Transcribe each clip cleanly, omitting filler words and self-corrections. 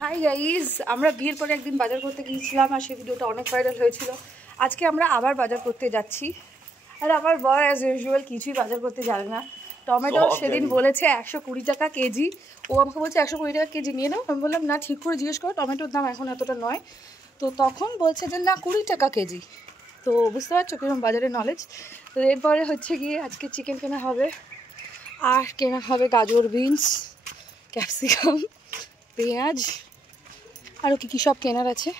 Hi guys, আমরা বিয়ের পরে একদিন বাজার করতে গিয়েছিলাম আর সেই ভিডিওটা অনেক ভাইরাল হয়েছিল। আজকে আমরা আবার বাজার করতে যাচ্ছি। আর আমার বর অ্যাজ ইউজুয়াল কিছুই বাজার করতে জানে না। টমেটো সেদিন বলেছে 120 টাকা কেজি, ও আমাকে বলছে 120 টাকা কেজি নিয়ে নাও। আমি বললাম না, ঠিক করে জিজ্ঞেস করো, টমেটোর দাম এখন এতটা নয়। তো তখন বলছে যে না 20 টাকা কেজি। তো বুঝতে পারছো কিরকম বাজারের নলেজ। তো এরপরে হচ্ছে গিয়ে আজকে চিকেন কেনা হবে, আর কেনা হবে গাজর, বিনস, ক্যাপসিকাম, পেঁয়াজ, আরও কী সব কেনার আছে।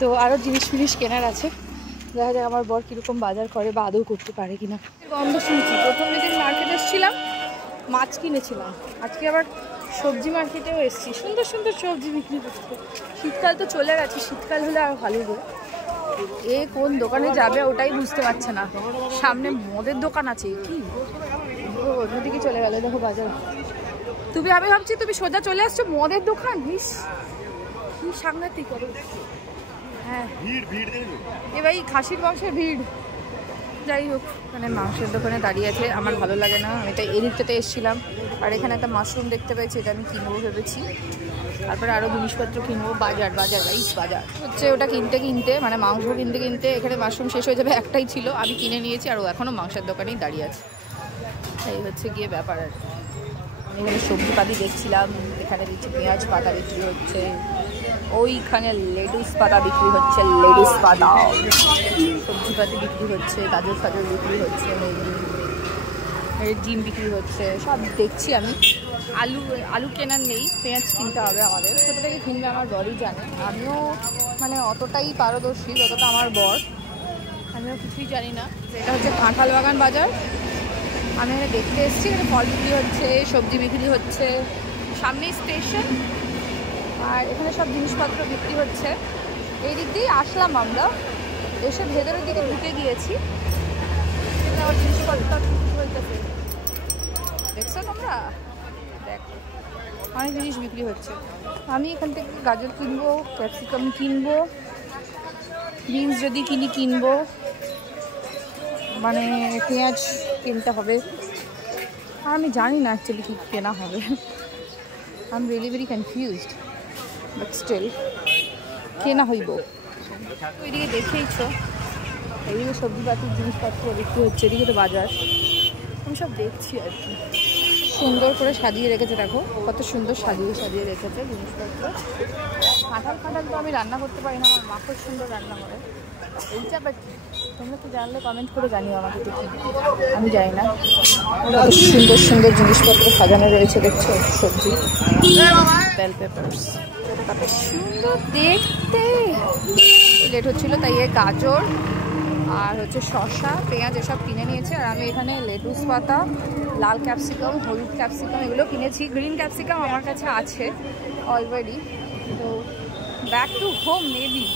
তো আরও জিনিস ফিনিস কেনার আছে। দেখা যাক আমার বর কীরকম বাজার করে বা আদৌ করতে পারে কিনা। গন্ধ শুনছি। প্রথম যেদিন মার্কেটে এসেছিলাম মাছ কিনেছিলাম, আজকে আবার সবজি মার্কেটেও এসেছি। সুন্দর সুন্দর সবজি বিক্রি করতে। শীতকাল তো চলে গেছে, শীতকাল হলে আর ভালো হবে। এ কোন দোকানে যাবে ওটাই বুঝতে পারছে না। সামনে মদের দোকান আছে কি, ও অন্যদিকে চলে গেলে। দেখো বাজার, আমি ভাবছি তুমি সোজা চলে আসছো মদের দোকান। কি সাংঘাতিক। হ্যাঁ এবার খাসির মাংসের ভিড়। যাই হোক, মানে মাংসের দোকানে দাঁড়িয়ে আছে, আমার ভালো লাগে না। আমি তাই এদিকটাতে এসেছিলাম। আর এখানে একটা মাশরুম দেখতে পেয়েছি, এটা আমি কিনবো ভেবেছি। তারপরে আরও জিনিসপত্র কিনবো। বাজার হচ্ছে ওটা কিনতে মানে মাংস কিনতে এখানে মাশরুম শেষ হয়ে যাবে। একটাই ছিল, আমি কিনে নিয়েছি, আর ও এখনও মাংসের দোকানেই দাঁড়িয়ে আছে। এই হচ্ছে গিয়ে ব্যাপার। আর এখানে সবজিপাতি দেখছিলাম, এখানে দেখছি পেঁয়াজ পাতা বিক্রি হচ্ছে, ওইখানে লেটুস পাতা বিক্রি হচ্ছে, লেটুস পাতা সবজিপাতি বিক্রি হচ্ছে, গাজর ফাজর বিক্রি হচ্ছে, ডিম বিক্রি হচ্ছে, সব দেখছি আমি। আলু কেনার নেই, পেঁয়াজ কিনতে হবে আমাদের। কোথা থেকে কিনবে আমার বরই জানে। আমিও মানে অতটাই পারদর্শী যতটা আমার বর, আমিও কিছুই জানি না। এটা হচ্ছে কাঁঠাল বাগান বাজার। আমি এখানে দেখতে এসেছি, এখানে ফল বিক্রি হচ্ছে, সবজি বিক্রি হচ্ছে, সামনেই স্টেশন, আর এখানে সব জিনিসপত্র বিক্রি হচ্ছে। এই দিক দিয়েই আসলাম আমরা, এসে ভেতরের দিকে ঢুকে গিয়েছি। এখানে আবার জিনিসপত্র বিক্রি হইতেছে, দেখছো তোমরা? দেখো অনেক জিনিস বিক্রি হচ্ছে। আমি এখান থেকে গাজর কিনবো, ক্যাপসিকাম কিনবো, বিনস যদি কিনবো, মানে পেঁয়াজ কিনতে হবে। আর আমি জানি না অ্যাকচুয়ালি কী কেনা হবে। I am really very confused, but still কেনা হইব। ওইদিকে দেখেইছো, এইদিকে সবজিপাতির জিনিসপত্র বিক্রি হচ্ছে, এদিকে তো বাজার। আমি সব দেখছি আর কি। সুন্দর করে সাজিয়ে রেখেছে, দেখো কত সুন্দর সাজিয়ে রেখেছে জিনিসপত্র। কাঁঠাল তো আমি রান্না করতে পারি না, আমার মা খুব সুন্দর রান্না করে। এইটা বাট তোমরা তো জানলে কমেন্ট করে জানিও আমাকে, দেখি আমি জানি না। কত সুন্দর সুন্দর জিনিসপত্র সাজানো রয়েছে, দেখছো? সবজি, বেল পেপারস, কত সুন্দর দেখতে। লেট হচ্ছিলো তাই গাজর আর হচ্ছে শসা, পেঁয়াজ এসব কিনে নিয়েছে। আর আমি এখানে লেটুস পাতা, লাল ক্যাপসিকাম, হলুদ ক্যাপসিকাম এগুলো কিনেছি। গ্রিন ক্যাপসিকাম আমার কাছে আছে অলরেডি। তো ব্যাক টু হোম মেবি।